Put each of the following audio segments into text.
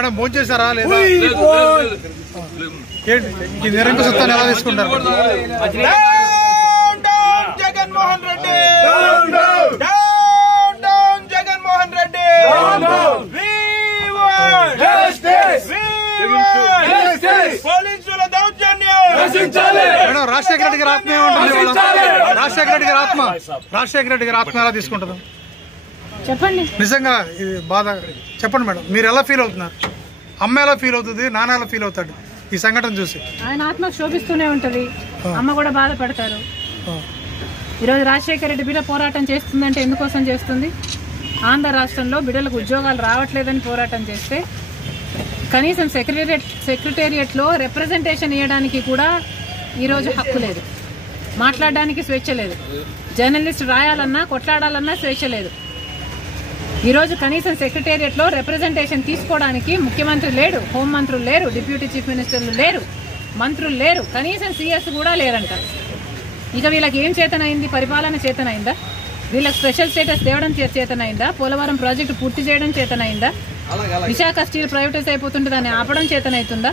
Madam భోజనం చేశారా లేదా? ఈ నిరంకుశత్వాన్ని ఎలా తీసుకుంటారు? జగన్మోహన్ రెడ్డి జగన్మోహన్ రెడ్డి పోలీసుల దౌర్జన్యం. మేడం రాజశేఖర రెడ్డి గారి ఆత్మ ఏమంటుంది? రాజశేఖర రెడ్డి గారి ఆత్మ ఎలా తీసుకుంటుంది చెప్పండి. నిజంగా ఇది బాధ చెప్పండి మేడం. మీరు ఎలా ఫీల్ అవుతున్నారు? అమ్మ ఎలా ఫీల్ అవుతుంది? నాన్న ఎలా ఫీల్ అవుతాడు ఈ సంఘటన చూసి? ఆయన ఆత్మ శోభిస్తూనే ఉంటది, అమ్మ కూడా బాధపడతారు. ఈరోజు రాజశేఖర రెడ్డి బిడ్డ పోరాటం చేస్తుందంటే ఎందుకోసం చేస్తుంది? ఆంధ్ర రాష్ట్రంలో బిడ్డలకు ఉద్యోగాలు రావట్లేదని పోరాటం చేస్తే కనీసం సెక్రటేరియట్లో రిప్రజెంటేషన్ ఇవ్వడానికి కూడా ఈరోజు హక్కు లేదు, మాట్లాడడానికి స్వేచ్ఛ లేదు, జర్నలిస్ట్ రాయాలన్నా కొట్లాడాలన్నా స్వేచ్ఛ లేదు. ఈరోజు కనీసం సెక్రటేరియట్లో రిప్రజెంటేషన్ తీసుకోవడానికి ముఖ్యమంత్రి లేడు, హోంమంత్రులు లేరు, డిప్యూటీ చీఫ్ మినిస్టర్లు లేరు, మంత్రులు లేరు, కనీసం సీఎస్ కూడా లేరంట. ఇక వీళ్ళకి ఏం చేతనైంది? పరిపాలన చేతనైందా? వీళ్ళకి స్పెషల్ స్టేటస్ తేవడం చేతనైందా? పోలవరం ప్రాజెక్టు పూర్తి చేయడం చేతనైందా? విశాఖ స్టీల్ ప్రైవేటైజ్ అయిపోతుంటే దాన్ని ఆపడం చేతనైతుందా?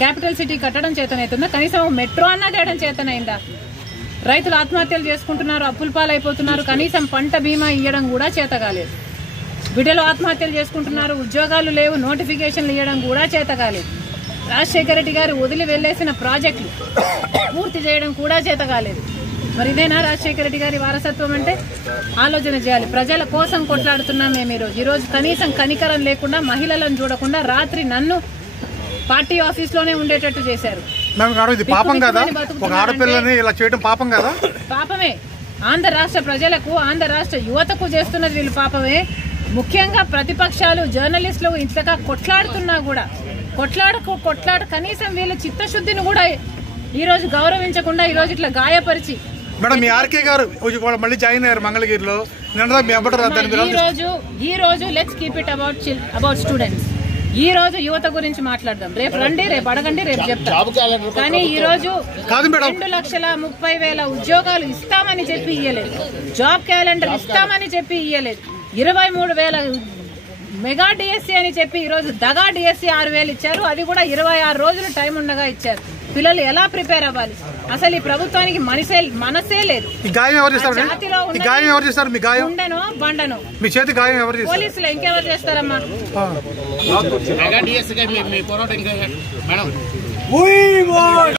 క్యాపిటల్ సిటీ కట్టడం చేతనైతుందా? కనీసం మెట్రో అన్నా తేయడం చేతనైందా? రైతులు ఆత్మహత్యలు చేసుకుంటున్నారు, అప్పుల పాలైపోతున్నారు, కనీసం పంట బీమా ఇవ్వడం కూడా చేతగాలేదు. బిడ్డలు ఆత్మహత్యలు చేసుకుంటున్నారు, ఉద్యోగాలు లేవు, నోటిఫికేషన్లు ఇవ్వడం కూడా చేతగాలేదు. రాజశేఖర రెడ్డి గారు వదిలి వెళ్లేసిన ప్రాజెక్టులు పూర్తి చేయడం కూడా చేతగాలేదు. మరి ఇదేనా రాజశేఖర రెడ్డి గారి వారసత్వం అంటే? ఆలోచన చేయాలి. ప్రజల కోసం కొట్లాడుతున్నాం మేము ఈరోజు కనీసం కనికరం లేకుండా, మహిళలను చూడకుండా రాత్రి నన్ను పార్టీ ఆఫీస్ లోనే ఉండేటట్టు చేశారు. పాపమే. ఆంధ్ర రాష్ట్ర ప్రజలకు, ఆంధ్ర రాష్ట్ర యువతకు చేస్తున్నది వీళ్ళు పాపమే. ముఖ్యంగా ప్రతిపక్షాలు, జర్నలిస్టులు ఇంతగా కొట్లాడుతున్నా కూడా కొట్లాడ కనీసం వీళ్ళ చిత్తశుద్ధిని కూడా ఈరోజు గౌరవించకుండా ఈరోజు ఇట్లా గాయపరిచి. మేడం మీ ఆర్కే గారు మళ్ళీ జాయిన్ అయ్యారు మంగళగిరిలో. ఈ రోజు let's keep it about students. ఈ రోజు యువత గురించి మాట్లాడదాం. రేపు రండి, రేపు అడగండి, రేపు చెప్తాం. కానీ ఈ రోజు 2,30,000 ఉద్యోగాలు ఇస్తామని చెప్పి ఇయ్యలేదు, జాబ్ క్యాలెండర్ ఇస్తామని చెప్పి ఇయ్యలేదు, 23,000 మెగా డిఎస్సీ అని చెప్పి ఈరోజు దగా డిఎస్సీ 6,000 ఇచ్చారు. అది కూడా 26 రోజులు టైం ఉండగా ఇచ్చారు. పిల్లలు ఎలా ప్రిపేర్ అవ్వాలి? అసలు ఈ ప్రభుత్వానికి మనసే లేదు. ఉండను బండను పోలీసులు ఇంకెవరు చేస్తారమ్మా?